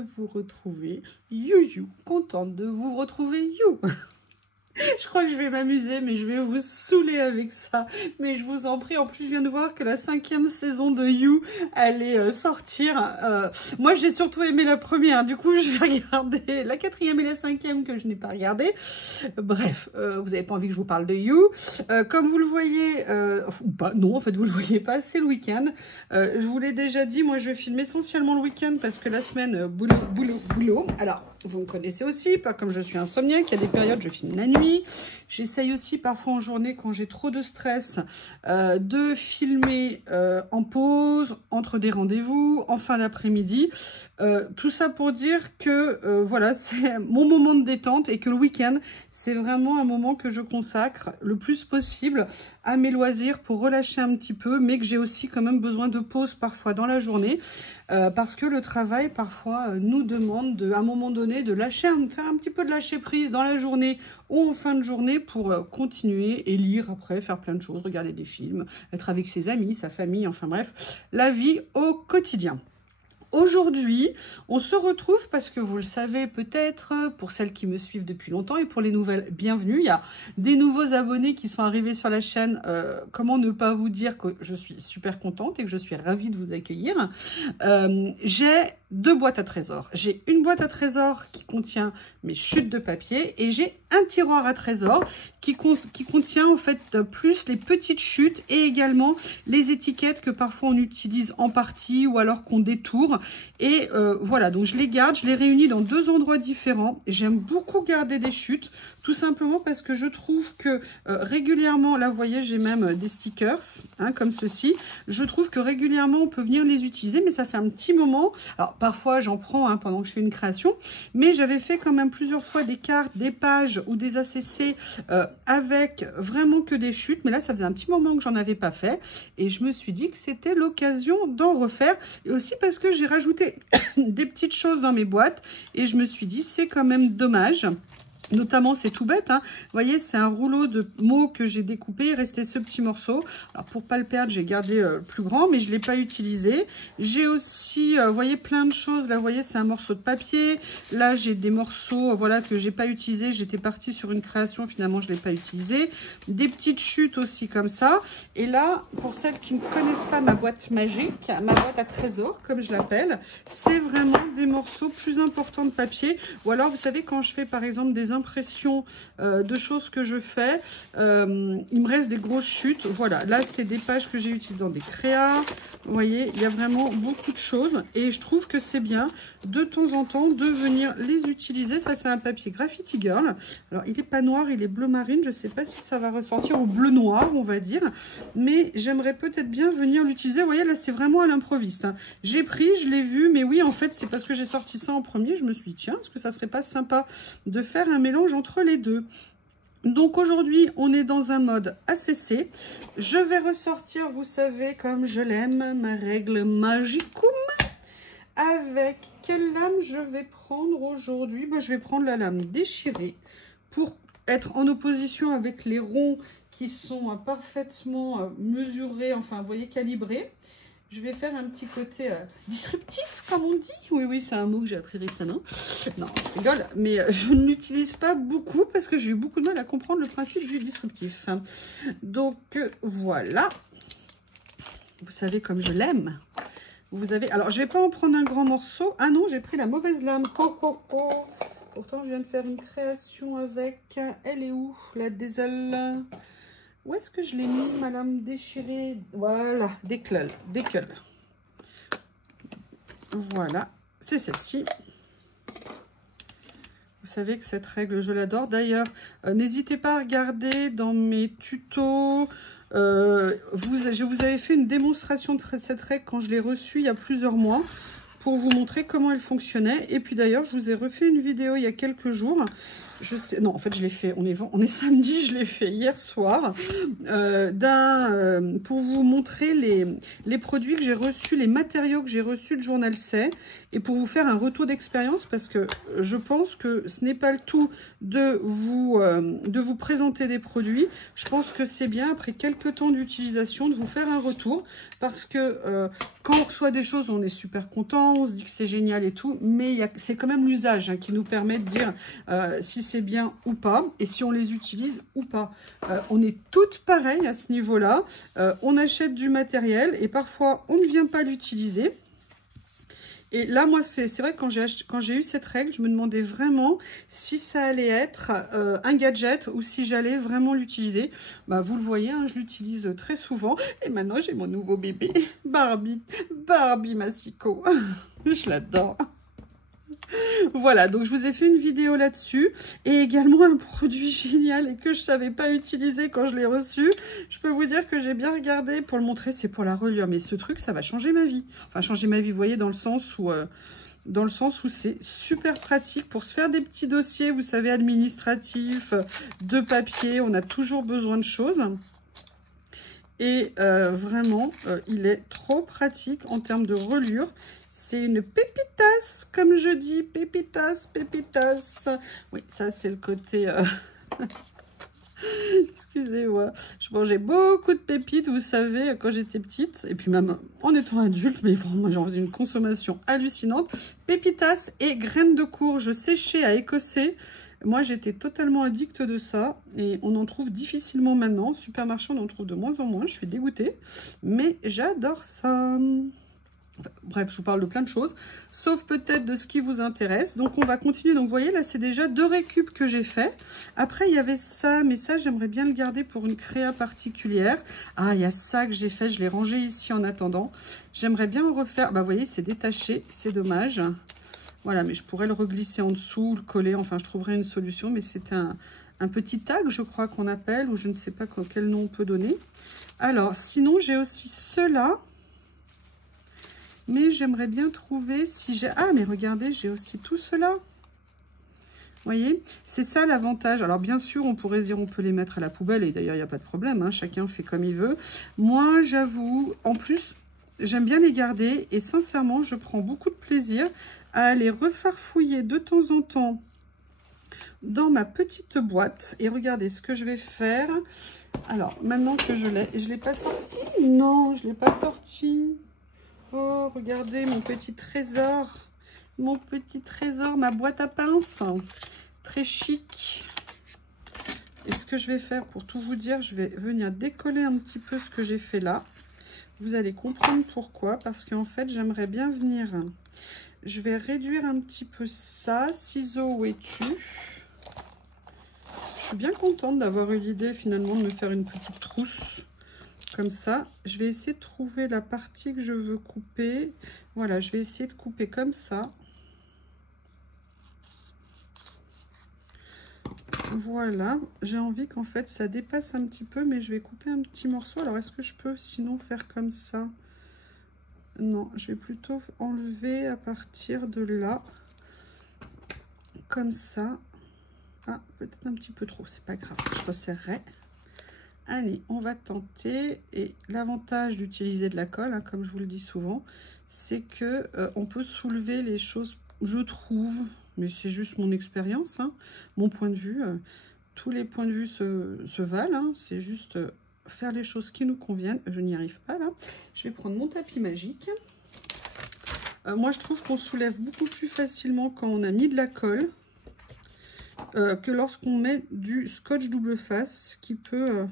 de vous retrouver. You, contente de vous retrouver, you. Je crois que je vais m'amuser, mais je vais vous saouler avec ça. Mais je vous en prie, en plus je viens de voir que la 5e saison de You allait sortir. Moi j'ai surtout aimé la première, du coup je vais regarder la 4e et la 5e que je n'ai pas regardé. Bref, vous n'avez pas envie que je vous parle de You. Comme vous le voyez, ou pas, non en fait vous le voyez pas, c'est le week-end. Je vous l'ai déjà dit, moi je filme essentiellement le week-end parce que la semaine, boulot. Alors, vous me connaissez aussi, pas comme je suis insomniaque, il y a des périodes je filme la nuit. J'essaye aussi parfois en journée quand j'ai trop de stress de filmer en pause, entre des rendez-vous, en fin d'après-midi. Tout ça pour dire que voilà, c'est mon moment de détente et que le week-end, c'est vraiment un moment que je consacre le plus possible à mes loisirs pour relâcher un petit peu, mais que j'ai aussi quand même besoin de pause parfois dans la journée. Parce que le travail parfois nous demande à un moment donné de lâcher, faire un petit peu de lâcher prise dans la journée ou en fin de journée pour continuer et lire après, faire plein de choses, regarder des films, être avec ses amis, sa famille, enfin bref, la vie au quotidien. Aujourd'hui, on se retrouve parce que vous le savez peut-être, pour celles qui me suivent depuis longtemps et pour les nouvelles, bienvenue. Il y a des nouveaux abonnés qui sont arrivés sur la chaîne. Comment ne pas vous dire que je suis super contente et que je suis ravie de vous accueillir. J'ai 2 boîtes à trésors. J'ai une boîte à trésors qui contient mes chutes de papier et j'ai un tiroir à trésors qui contient en fait plus les petites chutes et également les étiquettes que parfois on utilise en partie ou alors qu'on détourne. Et voilà, donc je les garde, je les réunis dans 2 endroits différents. J'aime beaucoup garder des chutes, tout simplement parce que je trouve que régulièrement, là vous voyez j'ai même des stickers hein, comme ceci, je trouve que régulièrement on peut venir les utiliser, mais ça fait un petit moment. Alors parfois j'en prends hein, pendant que je fais une création, mais j'avais fait quand même plusieurs fois des cartes, des pages ou des ACC avec vraiment que des chutes, mais là ça faisait un petit moment que j'en avais pas fait et je me suis dit que c'était l'occasion d'en refaire, et aussi parce que j'ai rajouté des petites choses dans mes boîtes et je me suis dit c'est quand même dommage. Notamment, c'est tout bête, hein. Vous voyez, c'est un rouleau de mots que j'ai découpé. Il restait ce petit morceau. Alors, pour pas le perdre, j'ai gardé le plus grand, mais je l'ai pas utilisé. J'ai aussi, vous voyez, plein de choses. Là, vous voyez, c'est un morceau de papier. Là, j'ai des morceaux, voilà, que j'ai pas utilisé. J'étais partie sur une création, finalement, je l'ai pas utilisé. Des petites chutes aussi comme ça. Et là, pour celles qui ne connaissent pas ma boîte magique, ma boîte à trésors, comme je l'appelle, c'est vraiment des morceaux plus importants de papier. Ou alors, vous savez, quand je fais, par exemple, des impression de choses que je fais, il me reste des grosses chutes. Voilà, là c'est des pages que j'ai utilisées dans des créas. Vous voyez, il y a vraiment beaucoup de choses et je trouve que c'est bien de temps en temps de venir les utiliser. Ça c'est un papier Graffiti Girl. Alors il est pas noir, il est bleu marine, je sais pas si ça va ressortir au bleu noir on va dire, mais j'aimerais peut-être bien venir l'utiliser. Vous voyez, là c'est vraiment à l'improviste hein. J'ai pris, je l'ai vu, mais oui en fait c'est parce que j'ai sorti ça en premier, je me suis dit tiens, est-ce que ça serait pas sympa de faire un mélange entre les deux. Donc aujourd'hui on est dans un mode ACC. Je vais ressortir, vous savez comme je l'aime, ma règle magicum. Avec quelle lame je vais prendre aujourd'hui? Je vais prendre la lame déchirée pour être en opposition avec les ronds qui sont parfaitement mesurés, enfin vous voyez calibrés. Je vais faire un petit côté disruptif, comme on dit. Oui, oui, c'est un mot que j'ai appris récemment. Non, je rigole, mais je ne l'utilise pas beaucoup parce que j'ai eu beaucoup de mal à comprendre le principe du disruptif. Donc, voilà. Vous savez comme je l'aime. Vous avez... Alors, je ne vais pas en prendre un grand morceau. Ah non, j'ai pris la mauvaise lame. Oh, oh, oh. Pourtant, je viens de faire une création avec... Elle est où, la Diesel? Où est-ce que je l'ai mis, ma lame déchirée? Voilà, décolle. Voilà, c'est celle-ci. Vous savez que cette règle, je l'adore. D'ailleurs, n'hésitez pas à regarder dans mes tutos. Je vous avais fait une démonstration de cette règle quand je l'ai reçue il y a plusieurs mois, pour vous montrer comment elle fonctionnait. Et puis d'ailleurs, je vous ai refait une vidéo il y a quelques jours je sais, non, en fait, je l'ai fait, on est samedi, je l'ai fait hier soir, pour vous montrer les produits que j'ai reçus, les matériaux que j'ai reçus de Journal C, et pour vous faire un retour d'expérience, parce que je pense que ce n'est pas le tout de vous présenter des produits. Je pense que c'est bien, après quelques temps d'utilisation, de vous faire un retour, parce que quand on reçoit des choses, on est super content, on se dit que c'est génial et tout, mais c'est quand même l'usage qui nous permet de dire si c'est bien ou pas, et si on les utilise ou pas. On est toutes pareilles à ce niveau-là. On achète du matériel et parfois on ne vient pas l'utiliser. Et là, moi, c'est vrai que quand j'ai eu cette règle, je me demandais vraiment si ça allait être un gadget ou si j'allais vraiment l'utiliser. Bah, vous le voyez, hein, je l'utilise très souvent. Et maintenant, j'ai mon nouveau bébé, Barbie Massico. Je l'adore. Voilà, donc je vous ai fait une vidéo là-dessus et également un produit génial et que je savais pas utiliser quand je l'ai reçu. Je peux vous dire que j'ai bien regardé pour le montrer, c'est pour la reliure, mais ce truc, ça va changer ma vie. Enfin, changer ma vie, vous voyez, dans le sens où c'est super pratique pour se faire des petits dossiers, vous savez, administratifs, de papier. On a toujours besoin de choses. Et vraiment, il est trop pratique en termes de reliure. C'est une pépitasse, comme je dis, pépitas. Oui, ça, c'est le côté... Excusez-moi. Je mangeais beaucoup de pépites, vous savez, quand j'étais petite. Et puis même en étant adulte, mais vraiment, j'en faisais une consommation hallucinante. Pépitas et graines de courge séchées à écosser. Moi, j'étais totalement addict de ça. Et on en trouve difficilement maintenant. Au supermarché, on en trouve de moins en moins. Je suis dégoûtée. Mais j'adore ça. Bref, je vous parle de plein de choses, sauf peut-être de ce qui vous intéresse. Donc, on va continuer. Donc, vous voyez, là, c'est déjà 2 récup que j'ai fait. Après, il y avait ça, mais ça, j'aimerais bien le garder pour une créa particulière. Ah, il y a ça que j'ai fait. Je l'ai rangé ici en attendant. J'aimerais bien en refaire. Bah, vous voyez, c'est détaché. C'est dommage. Voilà, mais je pourrais le reglisser en dessous, le coller. Enfin, je trouverai une solution. Mais c'est un petit tag, je crois qu'on appelle, ou je ne sais pas quel nom on peut donner. Alors, sinon, j'ai aussi ceux-là. Mais j'aimerais bien trouver si j'ai... Ah, mais regardez, j'ai aussi tout cela. Vous voyez, c'est ça l'avantage. Alors, bien sûr, on pourrait dire on peut les mettre à la poubelle. Et d'ailleurs, il n'y a pas de problème. Hein, chacun fait comme il veut. Moi, j'avoue, en plus, j'aime bien les garder. Et sincèrement, je prends beaucoup de plaisir à les refarfouiller de temps en temps dans ma petite boîte. Et regardez ce que je vais faire. Alors, maintenant que je l'ai... Je ne l'ai pas sorti? Non, je ne l'ai pas sorti. Oh, regardez mon petit trésor. Mon petit trésor, ma boîte à pinces. Très chic. Et ce que je vais faire, pour tout vous dire, je vais venir décoller un petit peu ce que j'ai fait là. Vous allez comprendre pourquoi. Parce qu'en fait, j'aimerais bien venir... Je vais réduire un petit peu ça. Ciseaux ou étui. Je suis bien contente d'avoir eu l'idée finalement de me faire une petite trousse. Comme ça, je vais essayer de trouver la partie que je veux couper. Voilà, je vais essayer de couper comme ça. Voilà, j'ai envie qu'en fait ça dépasse un petit peu, mais je vais couper un petit morceau. Alors, est-ce que je peux sinon faire comme ça? Non, je vais plutôt enlever à partir de là. Comme ça. Ah, peut-être un petit peu trop, c'est pas grave, je resserrerai. Allez, on va tenter. Et l'avantage d'utiliser de la colle, hein, comme je vous le dis souvent, c'est que on peut soulever les choses, je trouve, mais c'est juste mon expérience, hein, mon point de vue. Tous les points de vue se valent, hein, c'est juste faire les choses qui nous conviennent. Je n'y arrive pas là. Je vais prendre mon tapis magique. Moi, je trouve qu'on soulève beaucoup plus facilement quand on a mis de la colle que lorsqu'on met du scotch double face qui peut...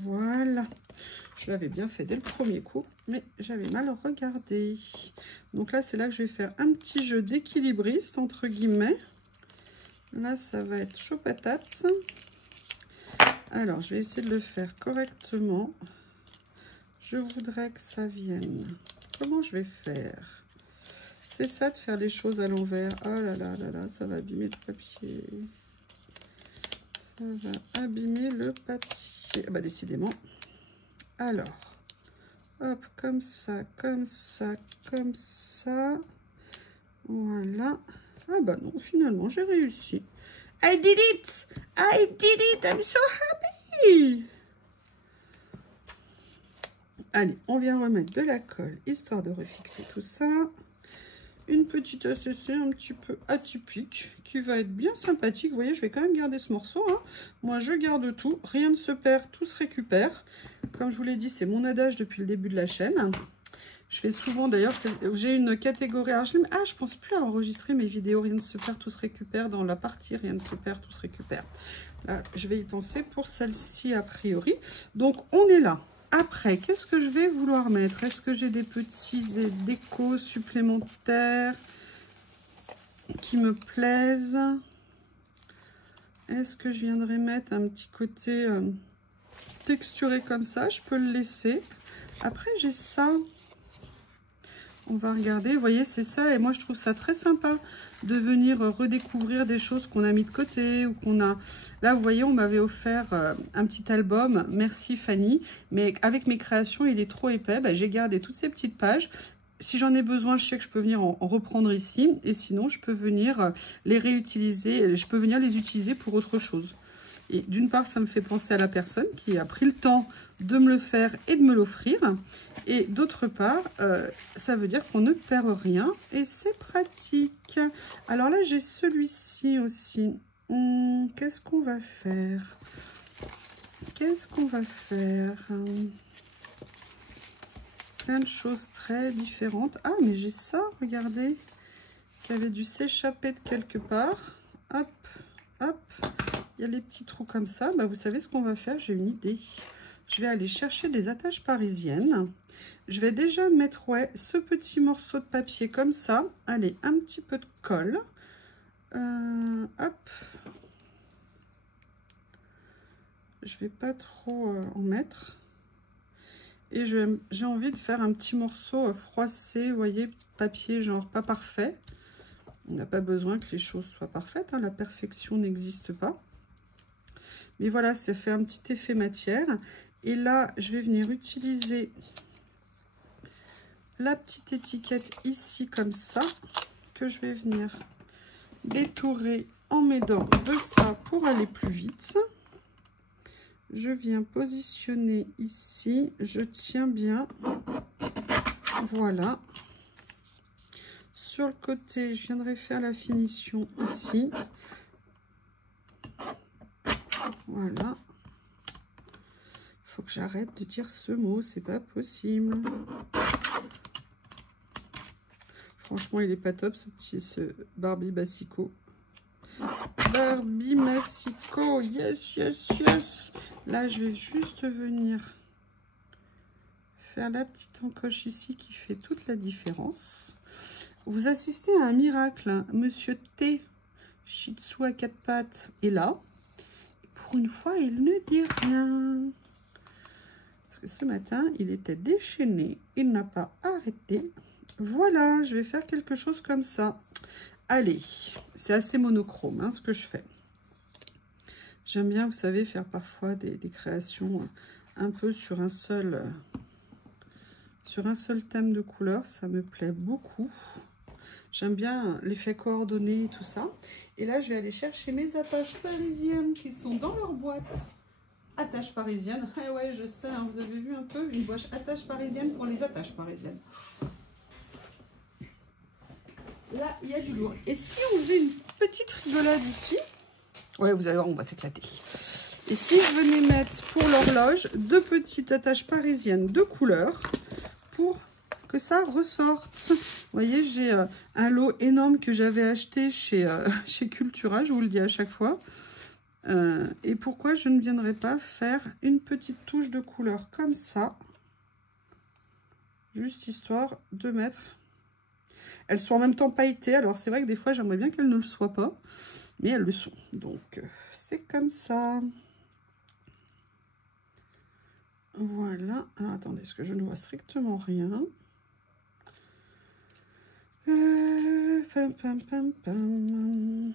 Voilà, je l'avais bien fait dès le premier coup, mais j'avais mal regardé. Donc là, c'est là que je vais faire un petit jeu d'équilibriste, entre guillemets. Là, ça va être chaud patate. Alors, je vais essayer de le faire correctement. Je voudrais que ça vienne. Comment je vais faire? C'est ça de faire les choses à l'envers. Oh là là là là, ça va abîmer le papier. Ça va abîmer le papier. Ah bah décidément. Alors, hop, comme ça, comme ça, comme ça. Voilà. Ah bah non, finalement, j'ai réussi. I did it! I did it! I'm so happy! Allez, on vient remettre de la colle, histoire de refixer tout ça. Une petite ACC un petit peu atypique, qui va être bien sympathique. Vous voyez, je vais quand même garder ce morceau. Hein. Moi, je garde tout. Rien ne se perd, tout se récupère. Comme je vous l'ai dit, c'est mon adage depuis le début de la chaîne. Je fais souvent, d'ailleurs, j'ai une catégorie. Alors, je pense plus à enregistrer mes vidéos. Rien ne se perd, tout se récupère. Dans la partie, rien ne se perd, tout se récupère. Là, je vais y penser pour celle-ci, a priori. Donc, on est là. Après, qu'est-ce que je vais vouloir mettre? Est-ce que j'ai des petits décos supplémentaires qui me plaisent? Est-ce que je viendrais mettre un petit côté texturé comme ça? Je peux le laisser. Après, j'ai ça. On va regarder. Vous voyez, c'est ça. Et moi, je trouve ça très sympa de venir redécouvrir des choses qu'on a mis de côté ou qu'on a... Là, vous voyez, on m'avait offert un petit album. Merci Fanny. Mais avec mes créations, il est trop épais. Bah, j'ai gardé toutes ces petites pages. Si j'en ai besoin, je sais que je peux venir en reprendre ici. Et sinon, je peux venir les réutiliser. Je peux venir les utiliser pour autre chose. Et d'une part, ça me fait penser à la personne qui a pris le temps de me le faire et de me l'offrir. Et d'autre part, ça veut dire qu'on ne perd rien et c'est pratique. Alors là, j'ai celui-ci aussi. Qu'est-ce qu'on va faire? Qu'est-ce qu'on va faire? Plein de choses très différentes. Ah, mais j'ai ça, regardez, qui avait dû s'échapper de quelque part. Hop, hop. Il y a les petits trous comme ça. Bah, vous savez ce qu'on va faire? J'ai une idée. Je vais aller chercher des attaches parisiennes. Je vais déjà mettre ce petit morceau de papier comme ça. Allez, un petit peu de colle. Hop. Je vais pas trop en mettre. Et j'ai envie de faire un petit morceau froissé. Vous voyez, papier genre pas parfait. On n'a pas besoin que les choses soient parfaites. Hein, la perfection n'existe pas. Mais voilà, ça fait un petit effet matière. Et là, je vais venir utiliser la petite étiquette ici, comme ça, que je vais venir détourer en m'aidant de ça pour aller plus vite. Je viens positionner ici. Je tiens bien. Voilà. Sur le côté, je viendrai faire la finition ici. Voilà. Il faut que j'arrête de dire ce mot, c'est pas possible. Franchement, il est pas top ce Barbie Massicot. Barbie Massicot, yes, yes, yes. Là, je vais juste venir faire la petite encoche ici qui fait toute la différence. Vous assistez à un miracle. Monsieur T, Shih Tzu à 4 pattes, est là. Pour une fois, il ne dit rien. Parce que ce matin, il était déchaîné. Il n'a pas arrêté. Voilà, je vais faire quelque chose comme ça. Allez, c'est assez monochrome hein, ce que je fais. J'aime bien, vous savez, faire parfois des créations un peu sur un seul thème de couleur. Ça me plaît beaucoup. J'aime bien l'effet coordonné et tout ça. Et là, je vais aller chercher mes attaches parisiennes qui sont dans leur boîte. Attaches parisiennes. Ah ouais, je sais, hein, vous avez vu un peu une boîte attaches parisiennes pour les attaches parisiennes. Là, il y a du lourd. Et si on faisait une petite rigolade ici? Ouais, vous allez voir, on va s'éclater. Et si je venais mettre pour l'horloge 2 petites attaches parisiennes de couleur pour que ça ressorte. Vous voyez, j'ai un lot énorme que j'avais acheté chez Cultura, je vous le dis à chaque fois. Et pourquoi je ne viendrais pas faire une petite touche de couleur comme ça, juste histoire de mettre... Elles sont en même temps pailletées, alors c'est vrai que des fois j'aimerais bien qu'elles ne le soient pas, mais elles le sont. Donc c'est comme ça. Voilà. Alors, attendez, est-ce que je ne vois strictement rien? Pam, pam, pam, pam.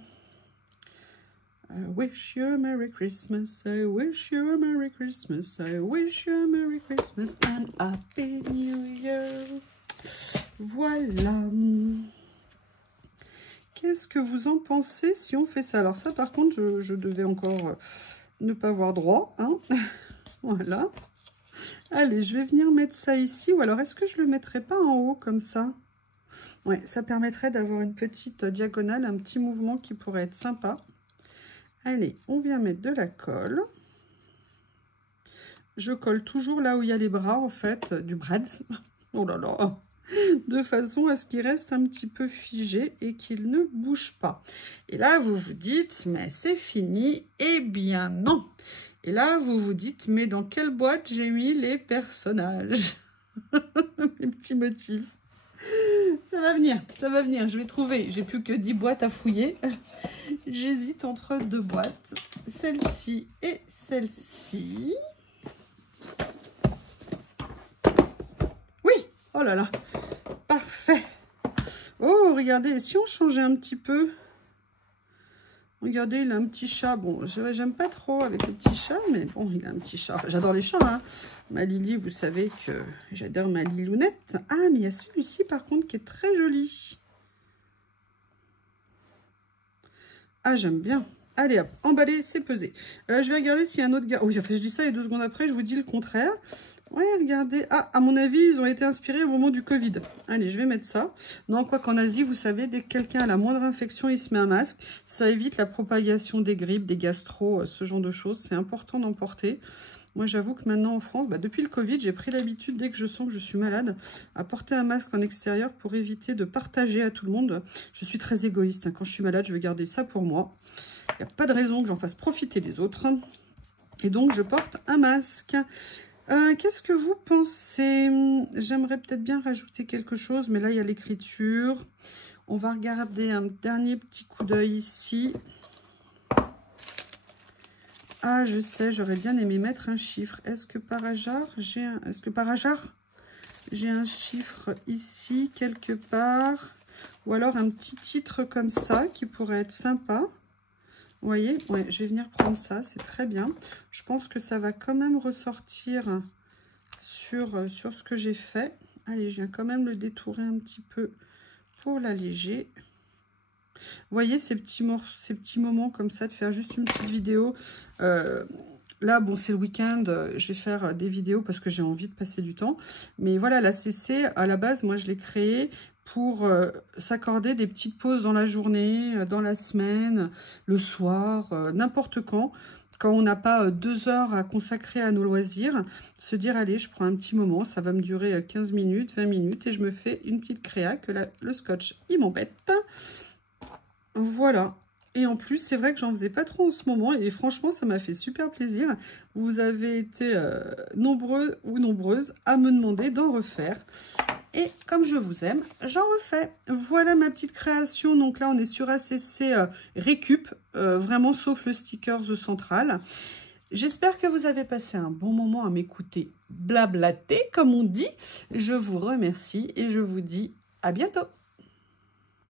I wish you a Merry Christmas, I wish you a Merry Christmas, I wish you a Merry Christmas and Happy New Year. Voilà. Qu'est-ce que vous en pensez si on fait ça? Alors ça, par contre, je devais encore ne pas avoir droit. Hein. Voilà. Allez, je vais venir mettre ça ici. Ou alors, est-ce que je le mettrai pas en haut comme ça? Ouais, ça permettrait d'avoir une petite diagonale, un petit mouvement qui pourrait être sympa. Allez, on vient mettre de la colle. Je colle toujours là où il y a les bras, en fait, du brads. Oh là là! De façon à ce qu'il reste un petit peu figé et qu'il ne bouge pas. Et là, vous vous dites, mais c'est fini. Eh bien, non. Et là, vous vous dites, mais dans quelle boîte j'ai mis les personnages? Mes petits motifs. Ça va venir, ça va venir. Je vais trouver. J'ai plus que 10 boîtes à fouiller. J'hésite entre 2 boîtes. Celle-ci et celle-ci. Oui! Oh là là! Parfait. Oh, regardez, si on changeait un petit peu. Regardez, il a un petit chat. Bon, j'aime pas trop avec le petit chat, mais bon, il a un petit chat. Enfin, j'adore les chats, hein. Ma Lily, vous savez que j'adore ma Lilounette. Ah, mais il y a celui-ci, par contre, qui est très joli. Ah, j'aime bien. Allez, hop, emballé, c'est pesé. Je vais regarder s'il y a un autre gars. Oui, enfin, je dis ça et 2 secondes après, je vous dis le contraire. Ouais, regardez. Ah, à mon avis, ils ont été inspirés au moment du Covid. Allez, je vais mettre ça. Non, quoi qu'en Asie, vous savez, dès que quelqu'un a la moindre infection, il se met un masque. Ça évite la propagation des grippes, des gastro, ce genre de choses. C'est important d'en porter. Moi, j'avoue que maintenant en France, depuis le Covid, j'ai pris l'habitude, dès que je sens que je suis malade, à porter un masque en extérieur pour éviter de partager à tout le monde. Je suis très égoïste. Hein. Quand je suis malade, je veux garder ça pour moi. Il n'y a pas de raison que j'en fasse profiter les autres. Et donc, je porte un masque. Qu'est-ce que vous pensez? J'aimerais peut-être bien rajouter quelque chose, mais là, il y a l'écriture. On va regarder un dernier petit coup d'œil ici. Ah, je sais, j'aurais bien aimé mettre un chiffre. Est-ce que par hasard, j'ai un chiffre ici, quelque part? Ou alors un petit titre comme ça, qui pourrait être sympa. Vous voyez, ouais, je vais venir prendre ça, c'est très bien. Je pense que ça va quand même ressortir sur ce que j'ai fait. Allez, je viens quand même le détourer un petit peu pour l'alléger. Vous voyez ces petits moments comme ça, de faire juste une petite vidéo. Là, bon, c'est le week-end, je vais faire des vidéos parce que j'ai envie de passer du temps. Mais voilà, la CC, à la base, moi, je l'ai créée pour s'accorder des petites pauses dans la journée, dans la semaine, le soir, n'importe quand on n'a pas 2 heures à consacrer à nos loisirs, se dire, allez, je prends un petit moment, ça va me durer 15 minutes, 20 minutes, et je me fais une petite créa que le scotch, il m'embête. Voilà. Et en plus, c'est vrai que j'en faisais pas trop en ce moment, et franchement, ça m'a fait super plaisir. Vous avez été nombreux ou nombreuses à me demander d'en refaire. Et comme je vous aime, j'en refais. Voilà ma petite création. Donc là, on est sur ACC Récup, vraiment sauf le sticker central. J'espère que vous avez passé un bon moment à m'écouter blablater, comme on dit. Je vous remercie et je vous dis à bientôt.